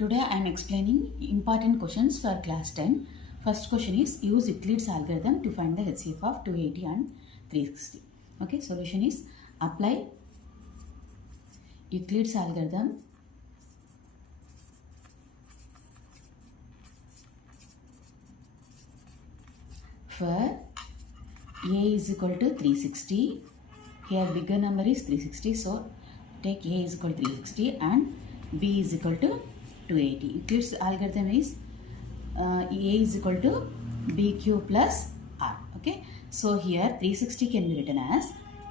Today I am explaining important questions for class 10. First question is use Euclid's algorithm to find the HCF of 280 and 360. Okay, solution is apply Euclid's algorithm for A is equal to 360. Here bigger number is 360, so take A is equal to 360 and B is equal to 280. Euclid's algorithm is A is equal to BQ plus R. Okay, so here 360 can be written as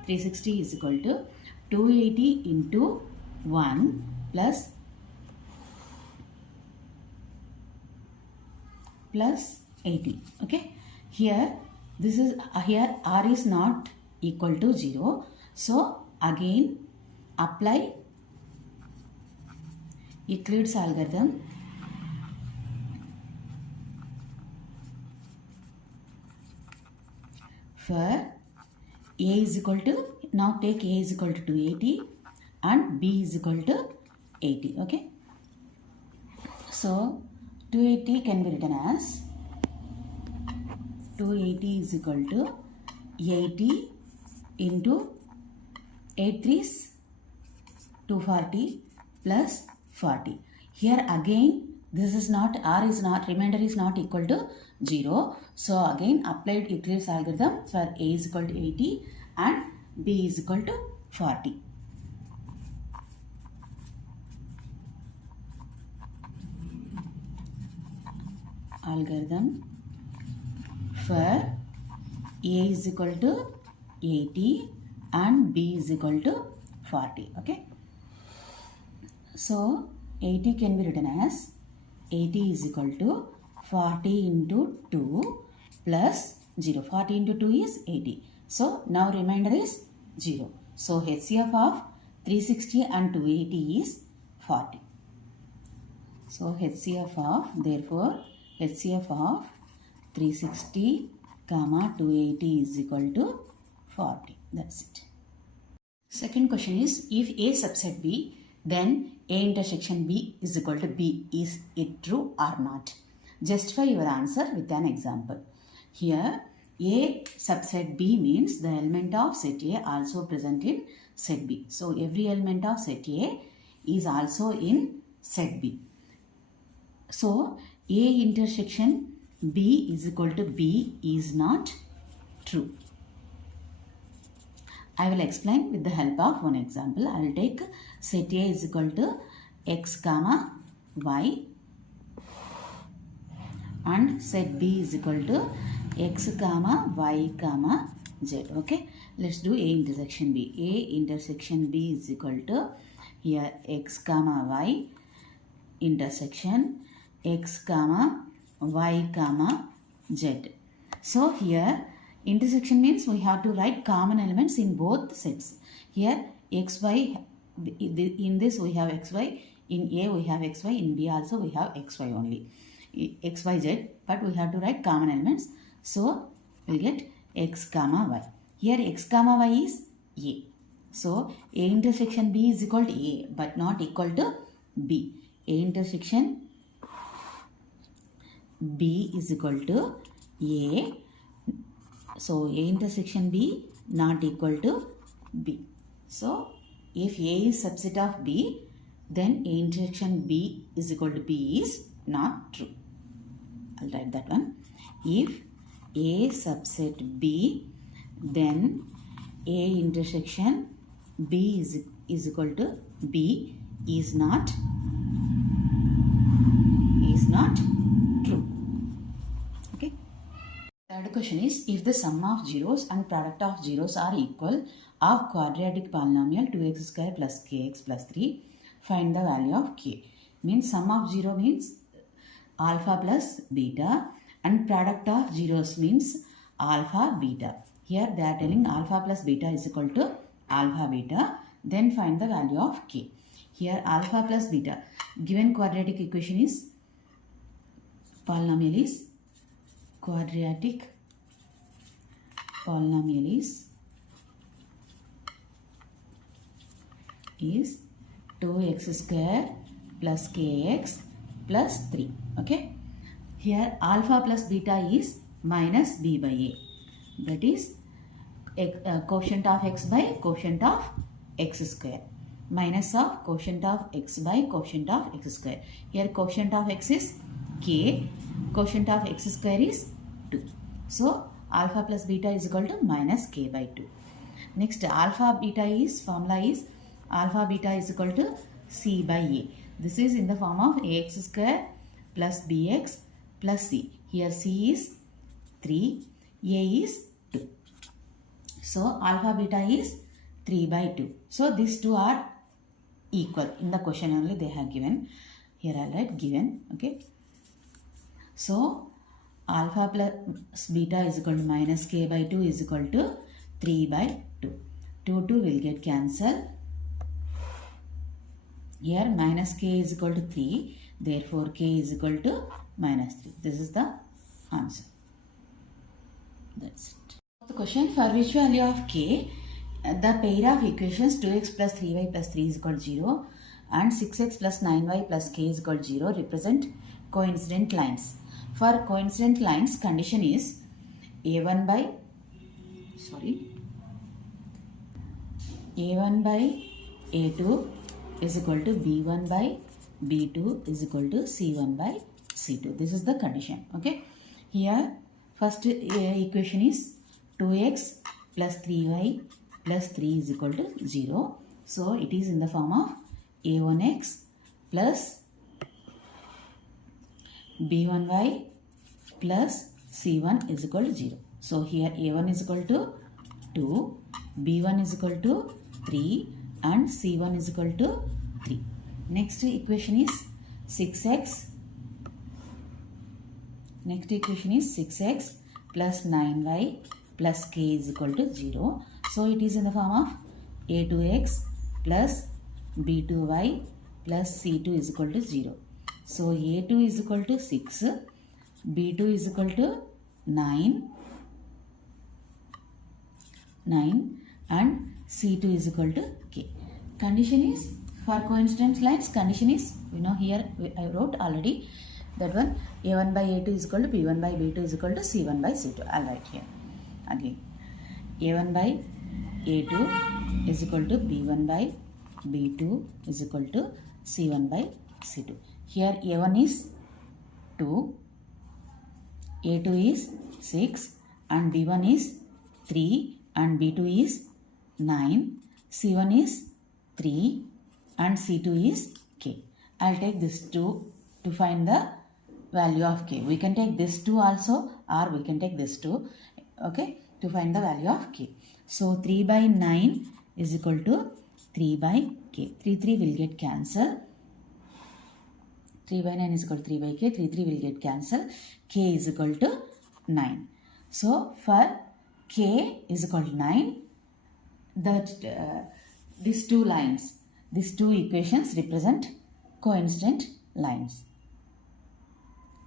360 is equal to 280 into 1 plus 80. Okay, here this is here R is not equal to 0, so again apply Euclid's algorithm for A is equal to, now take A is equal to 280 and B is equal to 80. Okay, so 280 can be written as 280 is equal to 80 into 8 3s 240 plus 40. Here again this is not, R is not, remainder is not equal to 0. So again applied Euclid's algorithm for A is equal to 80 and B is equal to 40. Algorithm for A is equal to 80 and B is equal to 40. Okay, so 80 can be written as 80 is equal to 40 into 2 plus 0. 40 into 2 is 80. So now remainder is 0. So HCF of 360 and 280 is 40. So HCF of, therefore HCF of 360 comma 280 is equal to 40. That's it. Second question is, if A subset B, then A intersection B is equal to B. Is it true or not? Justify your answer with an example. Here A subset B means the element of set A also present in set B. So every element of set A is also in set B. So A intersection B is equal to B is not true. I will explain with the help of one example. I will take set A is equal to x comma y and set B is equal to x comma y comma z. Okay, let's do A intersection B. A intersection B is equal to here x comma y intersection x comma y comma z. So here intersection means we have to write common elements in both sets. Here xy, in this we have xy, in A we have xy, in B also we have xy only, xyz, but we have to write common elements. So we'll get x comma y. Here x comma y is A. So A intersection B is equal to A but not equal to B. A intersection B is equal to A. So A intersection B not equal to B. So if A is subset of B, then A intersection B is equal to B is not true. I'll write that one. If A subset B, then A intersection B is equal to B is not true. Okay. Third question is, if the sum of zeros and product of zeros are equal of quadratic polynomial 2x square plus kx plus 3, find the value of k. Means sum of 0 means alpha plus beta and product of zeros means alpha beta. Here they are telling alpha plus beta is equal to alpha beta, then find the value of k. Here alpha plus beta, given quadratic equation is polynomial is quadratic polynomial is 2x square plus kx plus 3. Okay. Here alpha plus beta is minus b by a. That is quotient of x by quotient of x square. Minus of quotient of x by quotient of x square. Here quotient of x is k. Quotient of x square is 2. So alpha plus beta is equal to minus k by 2. Next alpha beta is formula is alpha beta is equal to c by a. This is in the form of ax square plus bx plus c. Here c is 3, a is 2. So alpha beta is 3 by 2. So these two are equal. In the question only they have given. Here I write given. Okay. So alpha plus beta is equal to minus k by 2 is equal to 3 by 2. 2 will get cancelled. Here minus k is equal to 3. Therefore k is equal to minus 3. This is the answer. That's it. The question, for which value of k the pair of equations 2x plus 3y plus 3 is equal to 0 and 6x plus 9y plus k is equal to 0 represent coincident lines. For coincident lines, condition is a1 by a2 is equal to b1 by b2 is equal to c1 by c2. This is the condition. Okay. Here first equation is 2x plus 3y plus 3 is equal to 0. So it is in the form of a1x plus b1y plus c1 is equal to 0. So here a1 is equal to 2, b1 is equal to 3 and c1 is equal to 3. Next equation is 6x. Next equation is 6x plus 9y plus k is equal to 0. So it is in the form of a2x plus b2y plus c2 is equal to 0. So a2 is equal to 6, b2 is equal to 9 and c2 is equal to k. Condition is for coincident lines, condition is, here I wrote already that one, a1 by a2 is equal to b1 by b2 is equal to c1 by c2. I'll write here again. a1 by a2 is equal to b1 by b2 is equal to c1 by c2. Here a1 is 2, a2 is 6 and b1 is 3 and b2 is 9, c1 is 3 and c2 is k. I'll take this 2 to find the value of k. We can take this 2 also or we can take this 2, okay, to find the value of k. So 3 by 9 is equal to 3 by k. 3 will get cancelled. 3 by 9 is equal to 3 by k. 3 will get cancelled. K is equal to 9. So for k is equal to 9, these two lines, these two equations represent coincident lines.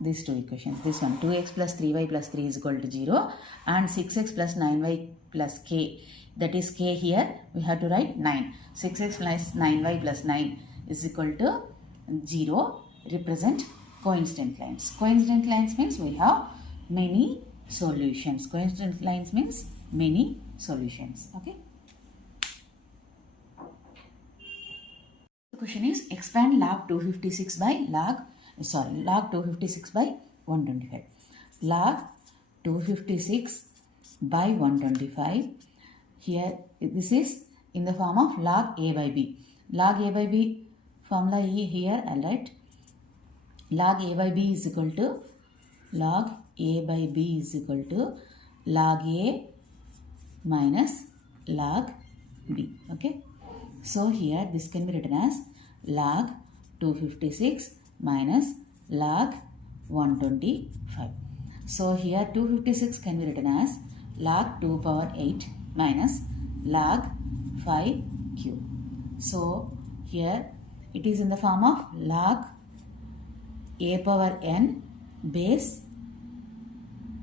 These two equations, this one 2x plus 3y plus 3 is equal to 0 and 6x plus 9y plus k, that is k here we have to write 9. 6x plus 9y plus 9 is equal to 0 represent coincident lines. Coincident lines means we have many solutions. Coincident lines means many solutions. Okay. The question is expand log 256 by log 256 by 125. Log 256 by 125. Here this is in the form of log a by b. Log a by b formula here I'll write. Log a by b is equal to log a by b is equal to log a minus log b. Okay. So here this can be written as log 256 minus log 125. So here 256 can be written as log 2 power 8 minus log 5 cube. So here it is in the form of log a power n base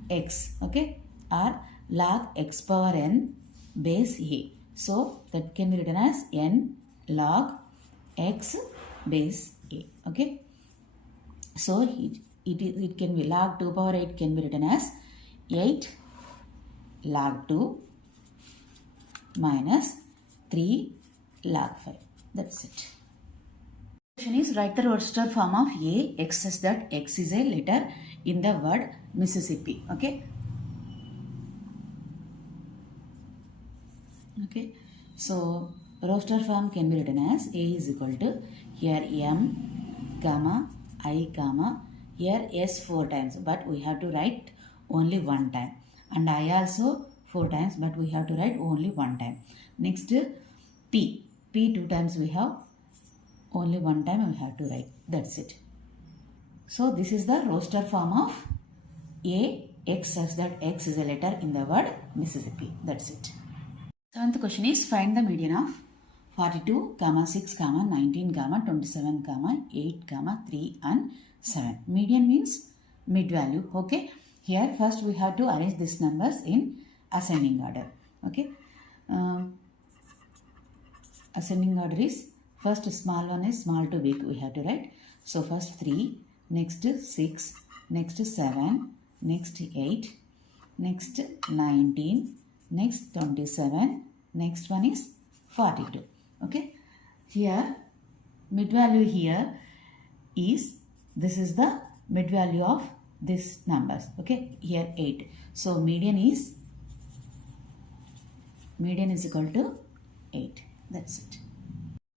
x, okay, or log x power n base a. So that can be written as n log x base a. Okay. So it can be log 2 power 8 can be written as 8 log 2 minus 3 log 5. That's it. Question is, write the roadster form of A x such that x is a letter in the word Mississippi. Okay. Okay. So roadster form can be written as A is equal to here M comma I comma here S 4 times, but we have to write only one time, and I also 4 times, but we have to write only one time. Next P 2 times we have, only one time we have to write. That's it. So this is the roster form of A x such that x is a letter in the word Mississippi. That's it. Seventh question is, find the median of 42, 6, 19, 27, 8, 3 and 7. Median means mid value. Okay. Here first we have to arrange these numbers in ascending order. Okay. Ascending order is, first small one is small to big we have to write. So first 3, next 6, next 7, next 8, next 19, next 27, next one is 42. Okay. Here mid value here is, this is the mid value of these numbers. Okay. Here 8. So median is equal to 8. That's it.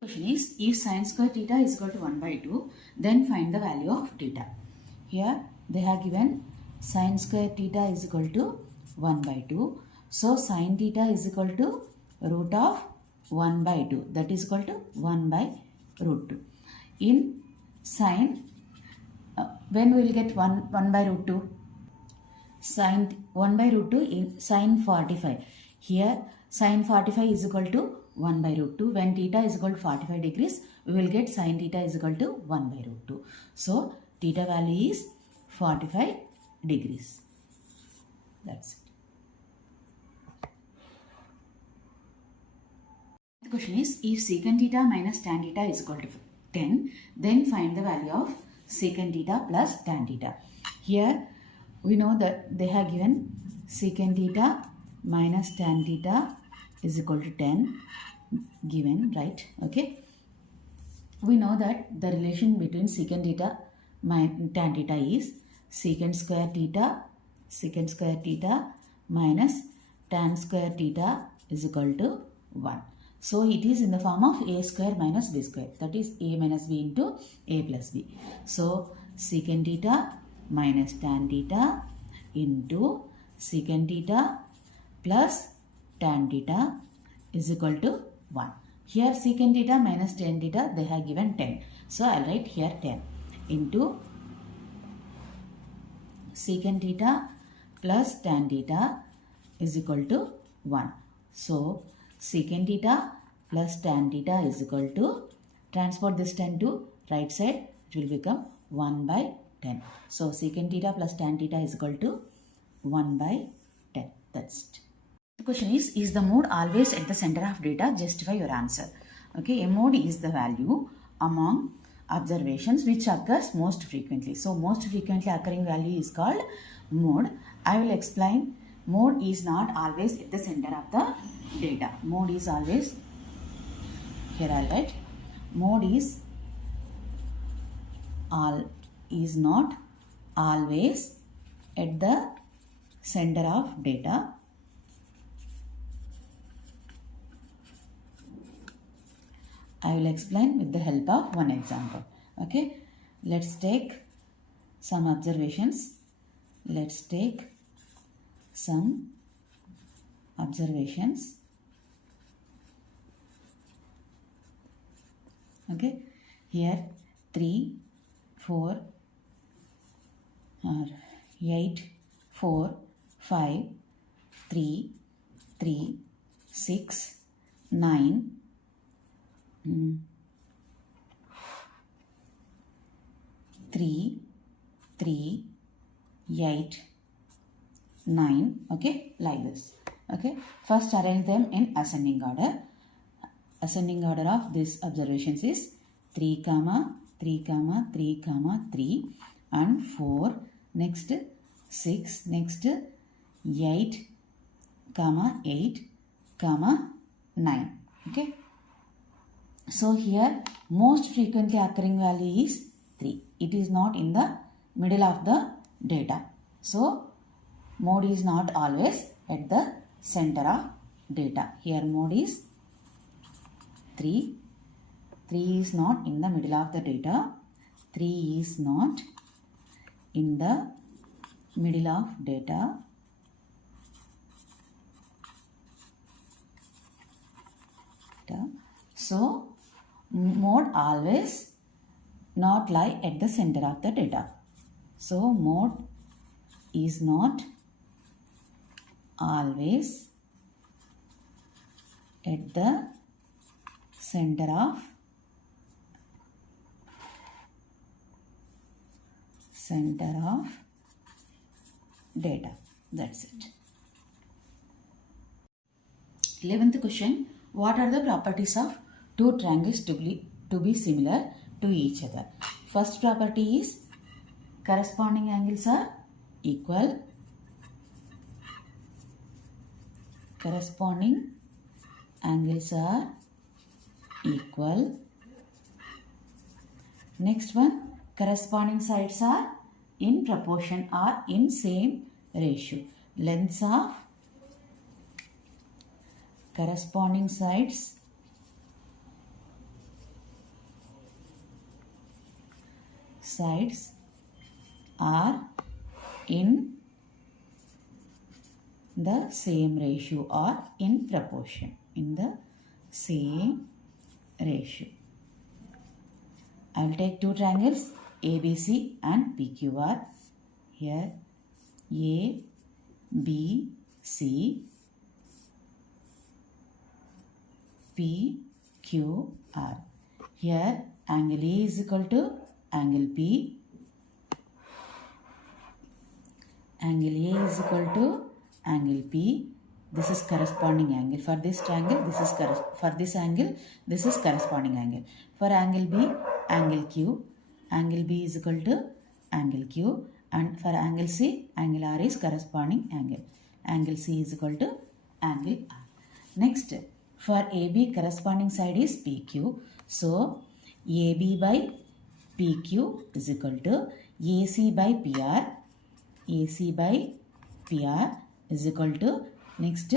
Question is, if sin square theta is equal to 1 by 2, then find the value of theta. Here they have given sin square theta is equal to 1 by 2. So sin theta is equal to root of 1 by 2. That is equal to 1 by root 2. In sin, when we will get 1 by root 2? Sin 1 by root 2 in sin 45. Here sin 45 is equal to 1 by root 2. When theta is equal to 45 degrees, we will get sin theta is equal to 1 by root 2. So theta value is 45 degrees. That's it. The question is, if secant theta minus tan theta is equal to 10, then find the value of secant theta plus tan theta. Here we know that they have given secant theta minus tan theta is equal to 10 given, right? Okay. We know that the relation between secant theta and tan theta is secant square theta minus tan square theta is equal to 1. So it is in the form of a square minus b square, that is a minus b into a plus b. So secant theta minus tan theta into secant theta plus tan theta is equal to 1. Here secant theta minus tan theta they have given 10. So I will write here 10 into secant theta plus tan theta is equal to 1. So secant theta plus tan theta is equal to, transport this 10 to right side, it will become 1 by 10. So secant theta plus tan theta is equal to 1 by 10. That's it. The question is the mode always at the center of data? Justify your answer. Okay, a mode is the value among observations which occurs most frequently. So most frequently occurring value is called mode. I will explain. Mode is not always at the center of the data. Mode is always, here I will write, mode is not always at the center of data. I will explain with the help of one example. Okay, let's take some observations. Let's take some observations. Okay, here 3, 4, 8, 4, 5, 3, 3, 6, 9, 3, 3, 8, 9. Okay, like this. Okay, first arrange them in ascending order. Ascending order of these observations is 3, 3 comma 3 comma 3 and 4, next 6, next 8 comma 8 comma 9. Okay. So here most frequently occurring value is 3. It is not in the middle of the data. So mode is not always at the center of data. Here mode is 3. 3 is not in the middle of the data. 3 is not in the middle of data. So mode always not lie at the center of the data. So mode is not always at the center of data. That's it. 11th question. What are the properties of two triangles to be similar to each other? First property is corresponding angles are equal. Corresponding angles are equal. Next one, corresponding sides are in proportion or in same ratio. Lengths of corresponding sides are in the same ratio or in proportion. In the same ratio. I will take two triangles ABC and PQR. Here ABC PQR. Here angle A is equal to angle P. Angle A is equal to angle P. This is corresponding angle. For this triangle, this is for this angle, this is corresponding angle. For angle B, angle Q. Angle B is equal to angle Q. And for angle C, angle R is corresponding angle. Angle C is equal to angle R. Next, for AB, corresponding side is PQ. So, AB by PQ is equal to AC by PR. AC by PR is equal to, next,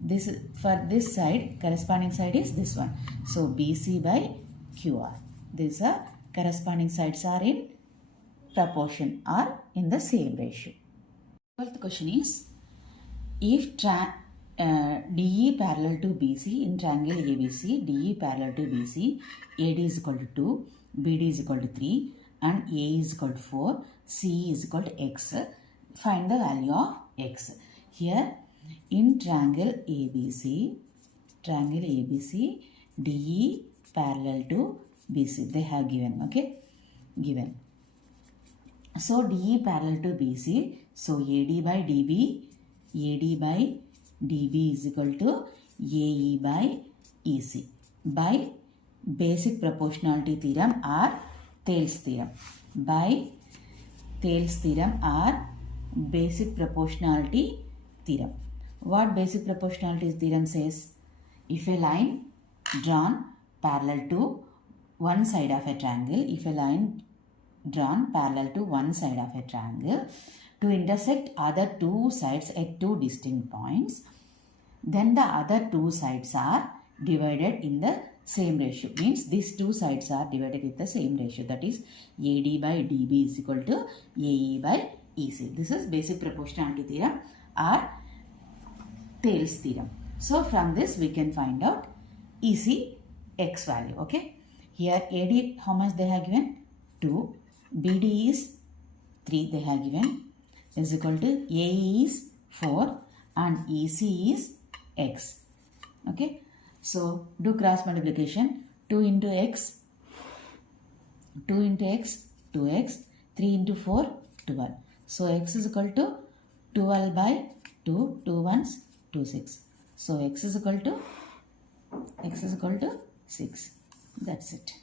this for this side, corresponding side is this one. So, BC by QR. These are corresponding sides are in proportion or in the same ratio. 12th question is, if DE parallel to BC in triangle ABC, DE parallel to BC, AD is equal to 2, BD is equal to 3 and A is equal to 4, C is equal to X. Find the value of X. Here in triangle ABC, DE parallel to BC, they have given, okay, given. So DE parallel to BC, so AD by DB is equal to AE by EC by basic proportionality theorem or Thales theorem. By Thales theorem or basic proportionality theorem. What basic proportionality theorem says? If a line drawn parallel to one side of a triangle, if a line drawn parallel to one side of a triangle to intersect other two sides at two distinct points, then the other two sides are divided in the same ratio. Means these two sides are divided in the same ratio. That is AD by DB is equal to AE by EC. This is basic proportionality theorem or Thales theorem. So from this we can find out EC X value. Okay. Here AD, how much they have given? 2. BD is 3 they have given, is equal to AE is 4 and EC is X. Okay. So do cross multiplication. 2 into X, 2x, 3 into 4, 12. So X is equal to 12 by 2, 2 ones, 2 6. So X is equal to 6. That's it.